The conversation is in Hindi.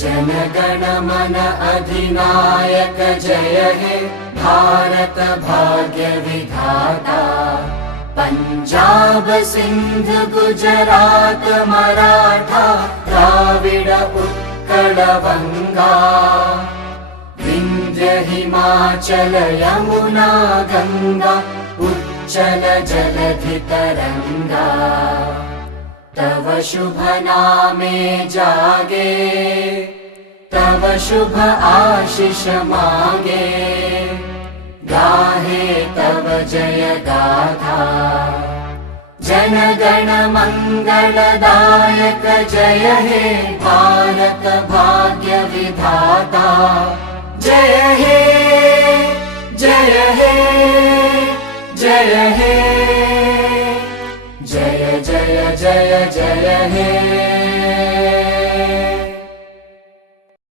जनगण मन अधिनायक जय हे भारत भाग्य विधाता। पंजाब सिंध गुजरात मराठा द्राविड उत्कल बंगा। विंध्य हिमाचल यमुना गंगा उच्चल जलधि तरंगा। तव शुभ नामे जागे तव शुभ आशीष मांगे। गाहे तव जय गाथा जनगण मंगलदायक जय हे भारत भाग्य विधाता। जय हे जय हे जय हे जय जय जय जय हे।